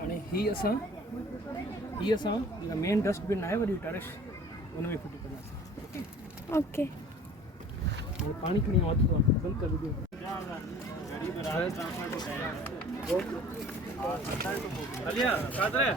आणि ही असा main dustbin आहे वरी टेरेस उन में फिट करना। ओके और पानी खड़ी मत तो बंद कर दीजिए। चलिए कादरे